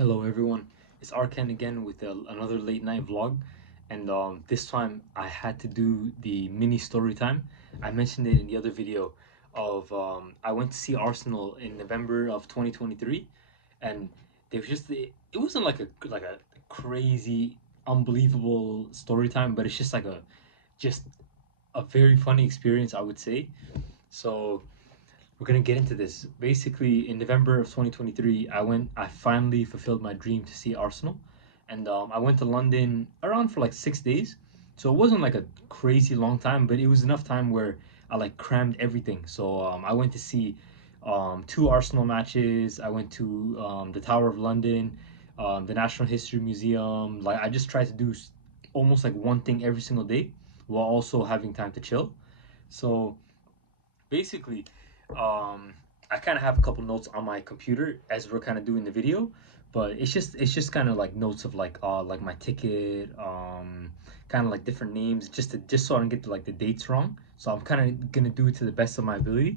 Hello everyone, it's Arkan again with another late night vlog, and this time I had to do the mini story time. I mentioned it in the other video of I went to see Arsenal in November of 2023, and there was it wasn't like a crazy unbelievable story time, but it's just a very funny experience, I would say. So we're gonna get into this. Basically, in November of 2023, I finally fulfilled my dream to see Arsenal, and I went to London around for like 6 days. So it wasn't like a crazy long time, but it was enough time where I like crammed everything. So I went to see two Arsenal matches. I went to the Tower of London, the National History Museum. Like I just tried to do almost like one thing every single day, while also having time to chill. So basically, um, I kind of have a couple notes on my computer as we're kind of doing the video, but it's just kind of like notes of like my ticket, kind of like different names, just so I don't get like the dates wrong. So I'm kind of gonna do it to the best of my ability.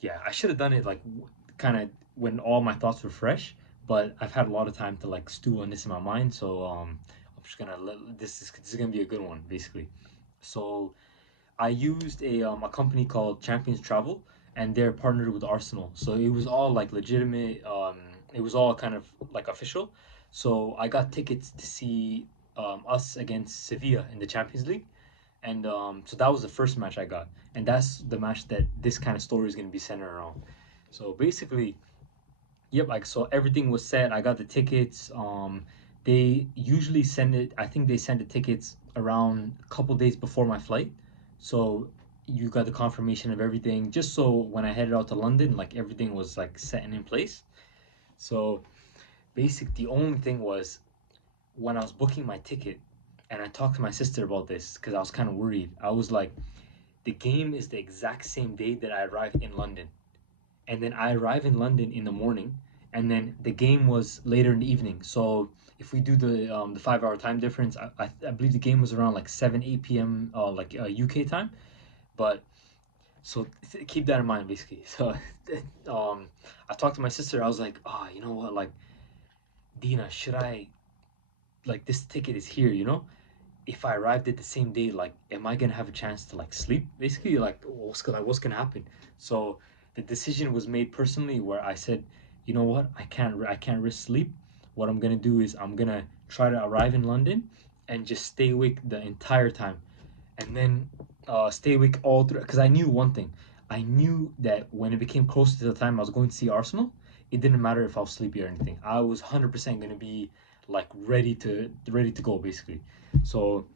Yeah, I should have done it like kind of when all my thoughts were fresh, but I've had a lot of time to like stew on this in my mind, so I'm just gonna this is gonna be a good one basically. So I used a company called Champions Travel, and they're partnered with Arsenal. So it was all like legitimate. It was all kind of like official. So I got tickets to see us against Sevilla in the Champions League, and so that was the first match I got, and that's the match that this kind of story is going to be centered around. So basically, yep, like so everything was set. I got the tickets. They usually send it. I think they send the tickets around a couple days before my flight, so you got the confirmation of everything. Just so when I headed out to London, like everything was like set and in place. So the only thing was when I was booking my ticket, and I talked to my sister about this because I was kind of worried. I was like, the game is the exact same day that I arrived in London, and then I arrive in London in the morning, and then the game was later in the evening. So if we do the 5 hour time difference, I believe the game was around like 7 8 p.m. UK time. But so keep that in mind basically. So um, I talked to my sister. I was like, oh, you know what, like Dina, should I like this ticket is here, you know? If I arrived at the same day, like, am I gonna have a chance to like sleep? Basically, like, what's gonna happen? So the decision was made personally, where I said, you know what, I can't risk sleep. What I'm gonna do is I'm gonna try to arrive in London and just stay awake the entire time, and then stay awake all through. Because I knew one thing, I knew that when it became close to the time I was going to see Arsenal, it didn't matter if I was sleepy or anything. I was 100% gonna be like ready to go basically. So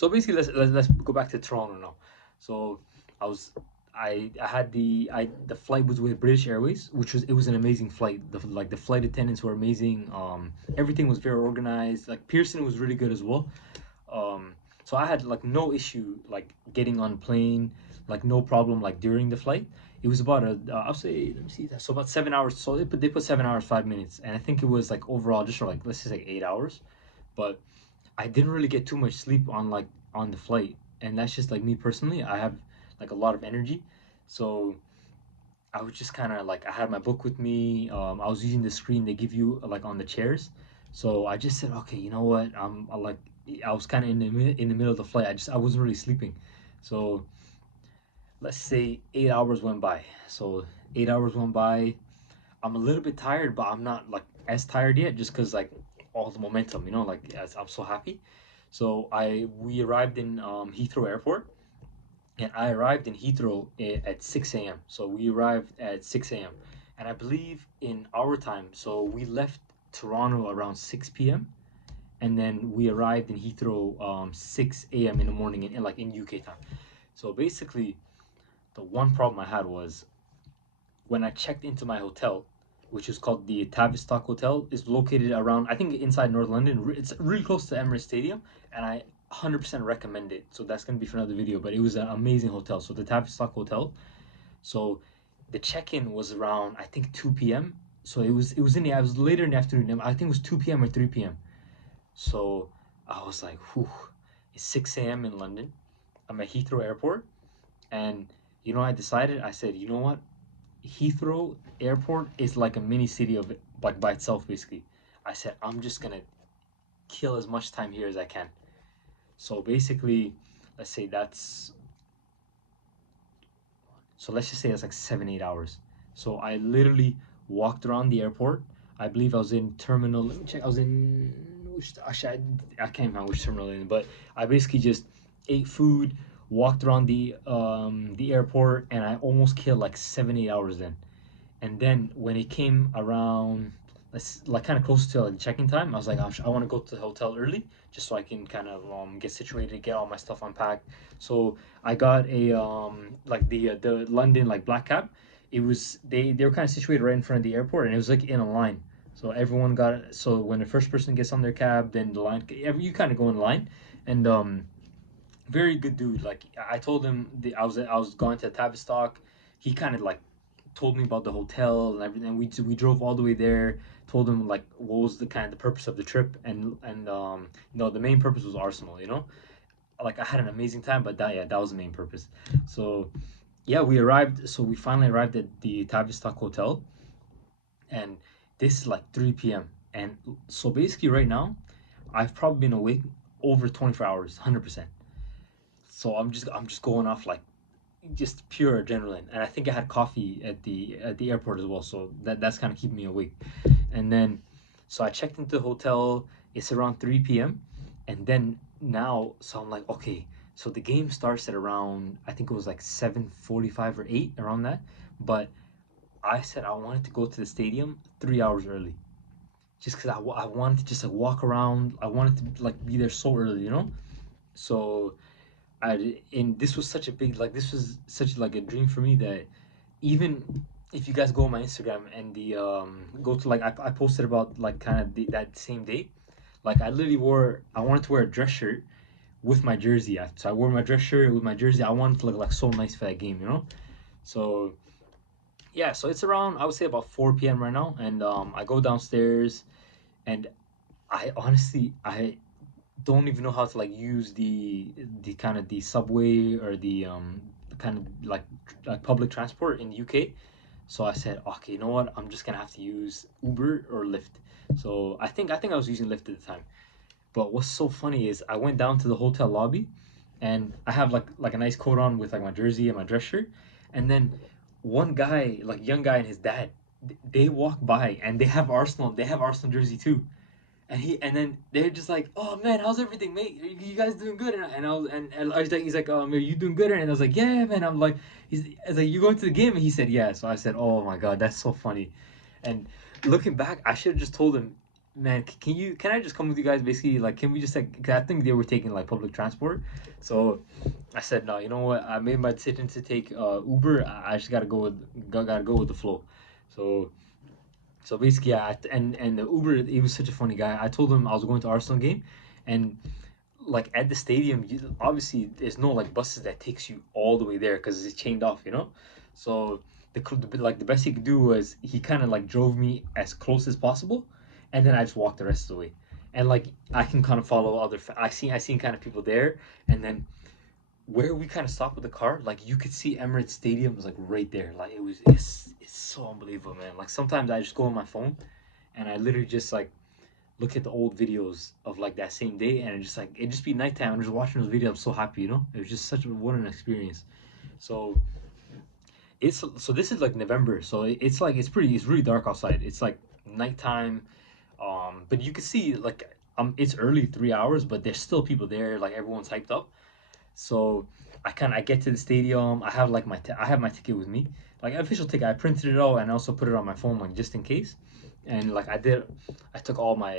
basically, let's go back to Toronto now. So I was I had the flight was with British Airways, which was it was an amazing flight. The flight attendants were amazing. Everything was very organized. Like Pearson was really good as well. Um, so I had like no issue like getting on plane, like no problem like during the flight. It was about I'll say, let me see that, so about 7 hours. So they put 7 hours 5 minutes, and I think it was like overall just for like let's just like 8 hours. But I didn't really get too much sleep on the flight, and that's just like me personally. I have like a lot of energy, so I was just kind of like I had my book with me. I was using the screen they give you like on the chairs, so I just said, okay, you know what? I was kind of in the middle of the flight. I wasn't really sleeping, so let's say 8 hours went by. So 8 hours went by. I'm a little bit tired, but I'm not like as tired yet, just because like all the momentum, you know, like as I'm so happy. So I we arrived in Heathrow Airport, and I arrived in Heathrow at 6 a.m. So we arrived at 6 a.m. And I believe in our time, so we left Toronto around 6 p.m. and then we arrived in Heathrow 6 a.m. in the morning in UK time. So basically, the one problem I had was when I checked into my hotel, which is called the Tavistock Hotel, is located around, I think, inside North London. It's really close to Emirates Stadium, and I 100% recommend it. So that's gonna be for another video. But it was an amazing hotel. So the Tavistock Hotel. So the check-in was around, I think, 2 p.m. So I was later in the afternoon. I think it was 2 p.m. or 3 p.m. So I was like, whew, it's 6 a.m. in London. I'm at Heathrow Airport, and I decided. I said, you know what? Heathrow Airport is like a mini city of like by itself basically. I said I'm just gonna kill as much time here as I can. So basically, let's say that's so let's just say that's like 7 8 hours. So I literally walked around the airport. I believe I was in terminal. Let me check. I was in which actually I can't remember which terminal in, but I basically just ate food, walked around the airport, and I almost killed like 7 8 hours then. And then when it came around, like kind of close to like check-in time, I was like, I want to go to the hotel early just so I can kind of get situated, get all my stuff unpacked. So I got a like the London like black cab. It was they were kind of situated right in front of the airport, and it was like in a line. So everyone got so when the first person gets on their cab, then the line you kind of go in line, and very good dude. Like I told him I was going to Tavistock. He kind of like told me about the hotel and everything. We drove all the way there. Told him like what was the kind of the purpose of the trip, and the main purpose was Arsenal. Like I had an amazing time, but that was the main purpose. So yeah, we arrived. So we finally arrived at the Tavistock hotel, and this is like 3 p.m. And so basically right now, I've probably been awake over 24 hours, 100%. So I'm just going off like just pure adrenaline, and I think I had coffee at the airport as well, so that's kind of keeping me awake. And then so I checked into the hotel. It's around 3 p.m. and then now so I'm like, okay, so the game starts at around, I think it was like 7:45 or 8, around that. But I said I wanted to go to the stadium 3 hours early, just because I wanted to just like walk around. I wanted to like be there so early. So and this was such a big, like, this was such like a dream for me that even if you guys go on my Instagram and the go to like I posted about like kind of that same day, like I wanted to wear a dress shirt with my jersey. So I wore my dress shirt with my jersey. I wanted to look like so nice for that game. So yeah, so it's around, I would say, about 4 p.m. right now, and I go downstairs, and I honestly I don't even know how to like use the kind of the subway or the kind of like public transport in the UK. So I said, okay, you know what? I'm just gonna have to use Uber or Lyft. So I think I was using Lyft at the time. But what's so funny is I went down to the hotel lobby, and I have like a nice coat on with like my jersey and my dress shirt, and then one guy, like young guy, and his dad, they walk by and they have Arsenal. They have Arsenal jersey too, and then they're just like, "Oh man, how's everything, mate? Are you guys doing good?" And I was like, he's like, "Are you doing good?" And I was like, "Yeah, man." I was like, "You going to the game?" And he said, "Yeah." So I said, "Oh my god, that's so funny." And looking back, I should have just told him, "Man, can I just come with you guys? Basically, like, can we just like?" 'Cause I think they were taking like public transport, so I said, "No, you know what? I made my decision to take Uber. I just gotta go with the flow." So basically, yeah, and the Uber, he was such a funny guy. I told him I was going to Arsenal game, and like at the stadium, obviously there's no like buses that takes you all the way there because it's chained off. So the best he could do was he kind of like drove me as close as possible, and then I just walked the rest of the way. And like I can kind of follow I seen kind of people there, and then where we kind of stopped with the car, like you could see Emirates Stadium was like right there. Like it's so unbelievable, man. Like sometimes I just go on my phone and I literally just like look at the old videos of like that same day, and it just be nighttime. I'm just watching those videos. I'm so happy. It was just such what an experience. So this is like November, so it's really dark outside. It's like nighttime, but you can see like it's early 3 hours, but there's still people there. Like everyone's hyped up. So I get to the stadium. I have my ticket with me, like official ticket. I printed it out and also put it on my phone, like just in case. And like I took all my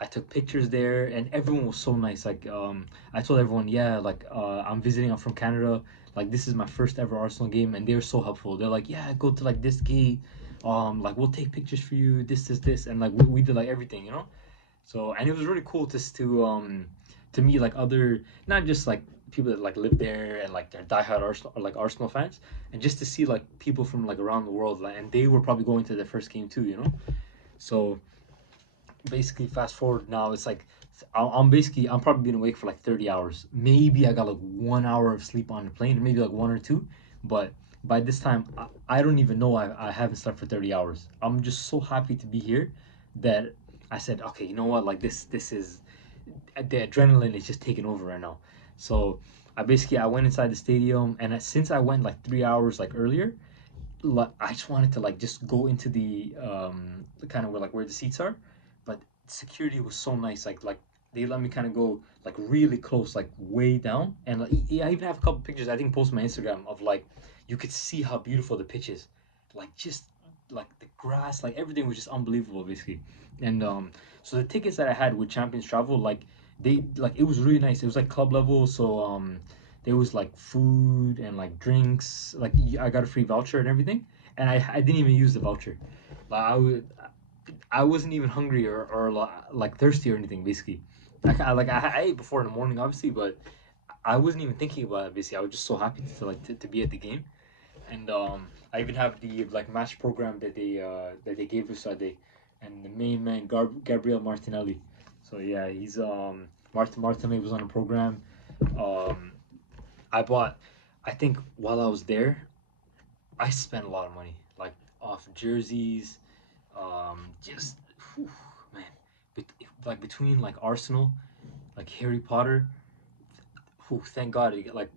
I took pictures there, and everyone was so nice. Like I told everyone, yeah, like I'm visiting. I'm from Canada. Like this is my first ever Arsenal game, and they were so helpful. They're like, yeah, go to like this gate. Like we'll take pictures for you. This, and like we did like everything. So and it was really cool to meet like other, not just like people that like live there and like they're diehard Arsenal fans, and just to see like people from like around the world, like, and they were probably going to their first game too. So basically, fast forward now, it's like I'm probably been awake for like 30 hours. Maybe I got like 1 hour of sleep on the plane, maybe like one or two, but by this time, I don't even know I haven't slept for 30 hours. I'm just so happy to be here that I said, okay, you know what? Like this is the adrenaline is just taking over right now. So I went inside the stadium, and since I went like 3 hours like earlier, like I just wanted to like just go into the kind of where the seats are, but security was so nice. Like they let me kind of go like really close, like way down, and like, yeah, I even have a couple pictures I think post on my Instagram of like you could see how beautiful the pitch is, like just like the grass, like everything was just unbelievable basically. And so the tickets that I had with Champions Travel, like they like it was really nice. It was like club level, so there was like food and like drinks. Like I got a free voucher and everything, and I didn't even use the voucher. Like I wasn't even hungry or like thirsty or anything. Basically, I ate before in the morning, obviously, but I wasn't even thinking about it. Basically, I was just so happy to be at the game. And I even have the like match program that they gave us that day, and the main man Gabriel Martinelli. So yeah, he's Martin Martinelli was on the program. Um, I bought, I think while I was there, I spent a lot of money, like off jerseys, just whew, man, like between like Arsenal, like Harry Potter. Whew, thank God, like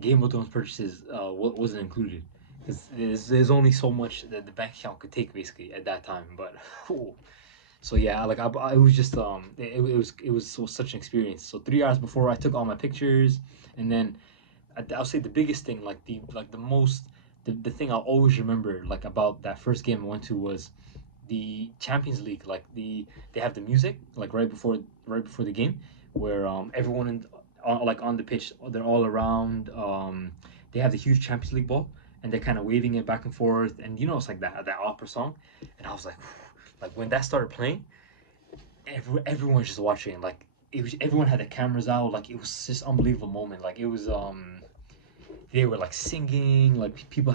Game of Thrones purchases wasn't included because there's only so much that the bank account could take basically at that time. But whew. So yeah, like it was just it was such an experience. So 3 hours before, I took all my pictures, and then I'll say the biggest thing, like the most, the thing I'll always remember like about that first game I went to was the Champions League. Like they have the music like right before the game, where everyone like on the pitch, they're all around. They have the huge Champions League ball, and they're kind of waving it back and forth, and it's like that opera song, and I was like, like when that started playing, everyone was just watching. Like it was everyone had the cameras out. Like it was just unbelievable moment. Like it was they were like singing, like people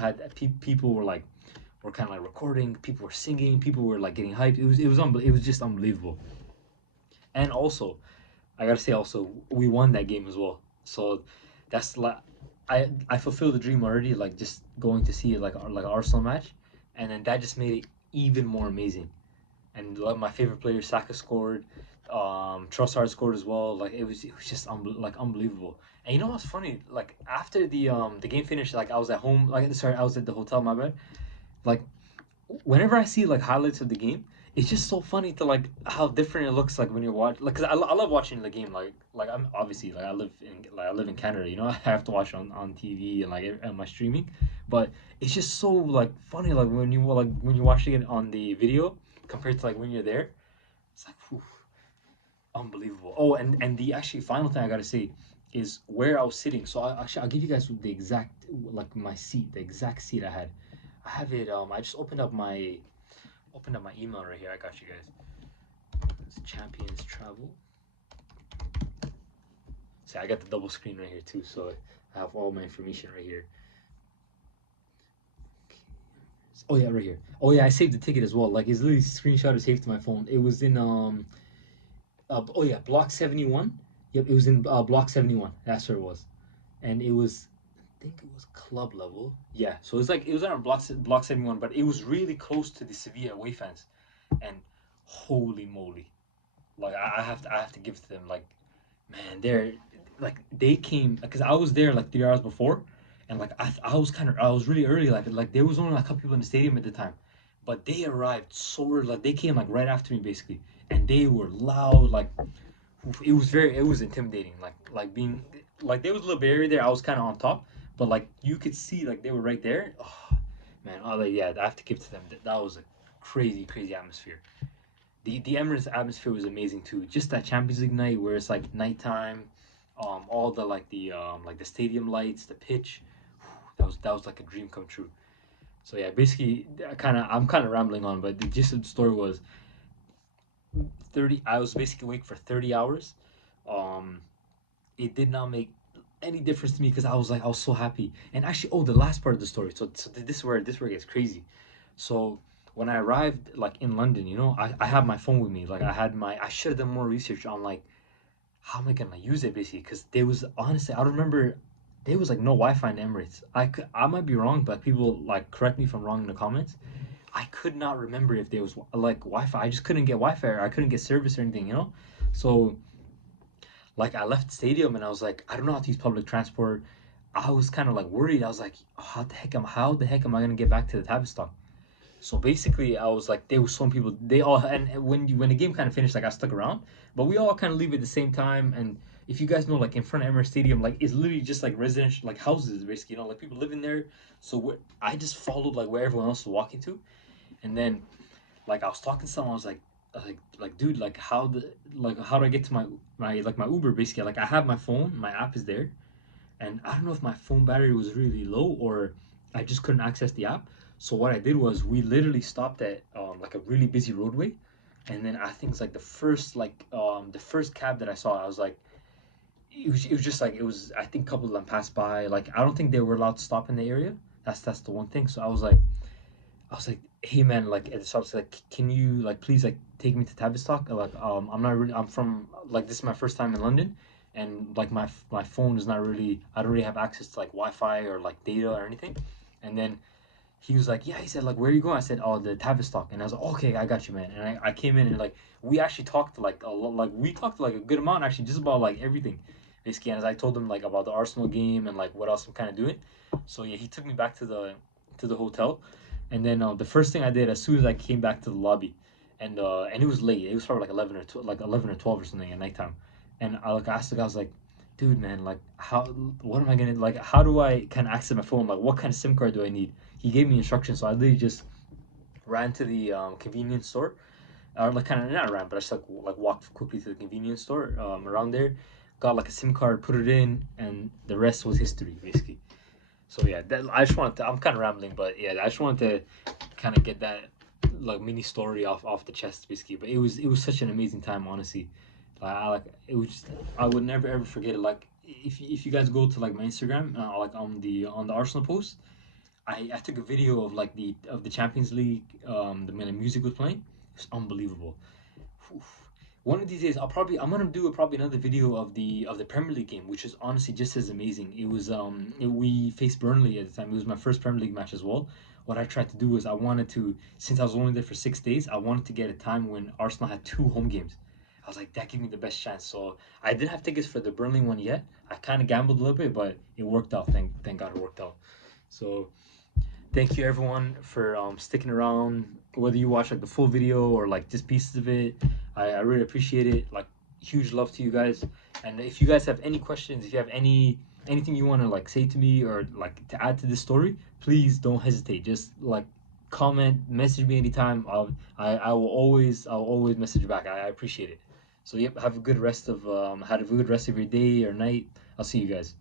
were like were kind of like recording, people were singing, people were like getting hyped. It was just unbelievable. And also I gotta say, also we won that game as well, so that's like I fulfilled the dream already, like just going to see like an Arsenal match, and then that just made it even more amazing. And like my favorite player Saka scored, Trossard scored as well. Like it was just like unbelievable. And you know what's funny? Like after the game finished, like I was at home. Like sorry, I was at the hotel. My bad. Like whenever I see like highlights of the game, it's just so funny to like how different it looks like when you're watching. Like, cause I love watching the game. Like I'm obviously I live in Canada. I have to watch on TV and like on my streaming, but it's just so like funny like when you're watching it on the video compared to like when you're there. It's like whew, unbelievable. Oh, and the actually final thing I gotta say is where I was sitting. So I'll give you guys the exact like my seat, the exact seat I had. I have it. I just opened up my email right here. I got you guys. It's Champions Travel. See, I got the double screen right here too, so I have all my information right here. Oh yeah, right here. Oh yeah, I saved the ticket as well. Like it's literally screenshot saved to my phone. It was in oh yeah, Block 71. Yep, it was in Block 71. That's where it was, and it was. I think it was club level. Yeah, so it was on Block 71, but it was really close to the Sevilla away fans, and holy moly, like I have to give to them. Like man, they came because I was there like 3 hours before, and like I was really early. Like there was only like a couple people in the stadium at the time, but they arrived so early. Like they came like right after me basically, and they were loud. Like it was intimidating. Like being like there was a little barrier there. I was kind of on top, but like you could see like they were right there. Oh man, yeah, I have to give to them. That was a crazy atmosphere. The Emirates atmosphere was amazing too. Just that Champions League night where it's like nighttime, all the like the stadium lights, the pitch. That was like a dream come true. So yeah, basically, I'm kind of rambling on, but the gist of the story was 30. I was basically awake for 30 hours. Um, it did not make any difference to me because I was so happy. And actually, oh, the last part of the story. So this is where it gets crazy. So when I arrived like in London, I have my phone with me. Like I should have done more research on like how am I gonna use it basically because there was honestly I don't remember there was like no Wi-Fi in Emirates. I might be wrong, but people like correct me if I'm wrong in the comments. I could not remember if there was like Wi-Fi. I just couldn't get Wi-Fi, or I couldn't get service or anything, you know. So like I left the stadium and I was like, I don't know how to use public transport. I was kind of like worried. I was like, how the heck am I gonna get back to the Tavistock? So basically, I was like, there was some people. They all and when the game kind of finished, like I stuck around, but we all kind of leave at the same time. And if you guys know, like in front of Emirates Stadium, like it's literally just like residential, like houses, basically. You know, like people live in there. So I just followed like where everyone else was walking to, and then like I was talking to someone. I was like, dude, like how do I get to my Uber? Basically, like I have my phone, my app is there, and I don't know if my phone battery was really low or I just couldn't access the app. So what I did was we literally stopped at like a really busy roadway, and then I think it's like the first cab that I saw, I was like, it was just like it was. I think a couple of them passed by. Like I don't think they were allowed to stop in the area. That's the one thing. So I was like, hey man, like at the shop, like, can you like please like take me to Tavistock? Like, I'm not really, I'm from like this is my first time in London, and like my phone is not really, I don't really have access to like Wi-Fi or like data or anything. And then he was like, yeah, he said like, where are you going? I said, oh, the Tavistock, and I was like, okay, I got you, man. And I came in and like we actually talked like a lot, like we talked like a good amount actually, just about like everything, basically. And as I told him like about the Arsenal game and like what else I'm kind of doing. So yeah, he took me back to the hotel, and then the first thing I did as soon as I came back to the lobby, and it was late. It was probably like 11 or 12 or something at nighttime, and I like asked the guy, I was like, dude, man, like how, what am I gonna like? How do I kind of access my phone? Like, what kind of SIM card do I need? He gave me instructions, so I literally just ran to the convenience store, or like kind of not ran, but I just like walked quickly to the convenience store around there, got like a SIM card, put it in, and the rest was history, basically. So yeah, I just wanted to. I'm kind of rambling, but yeah, I just wanted to kind of get that like mini story off the chest, basically. But it was such an amazing time, honestly. I like it was just, I would never ever forget it. Like if you guys go to like my Instagram, like on the Arsenal post, I took a video of like the Champions League, when the music was playing. It was unbelievable. Oof. One of these days, I'm gonna do probably another video of the Premier League game, which is honestly just as amazing. We faced Burnley at the time. It was my first Premier League match as well. What I tried to do was I wanted to, since I was only there for 6 days, I wanted to get a time when Arsenal had two home games. I was like, that gave me the best chance. So I didn't have tickets for the Burnley one yet. I kind of gambled a little bit, but it worked out. Thank God it worked out. So thank you everyone for sticking around, whether you watch like the full video or like just pieces of it. I really appreciate it. Like, huge love to you guys. And if you guys have any questions, if you have anything you want to like say to me or like to add to this story, please don't hesitate. Just like comment, message me anytime. I will always message back. I appreciate it. So yep, have a good rest of your day or night. I'll see you guys.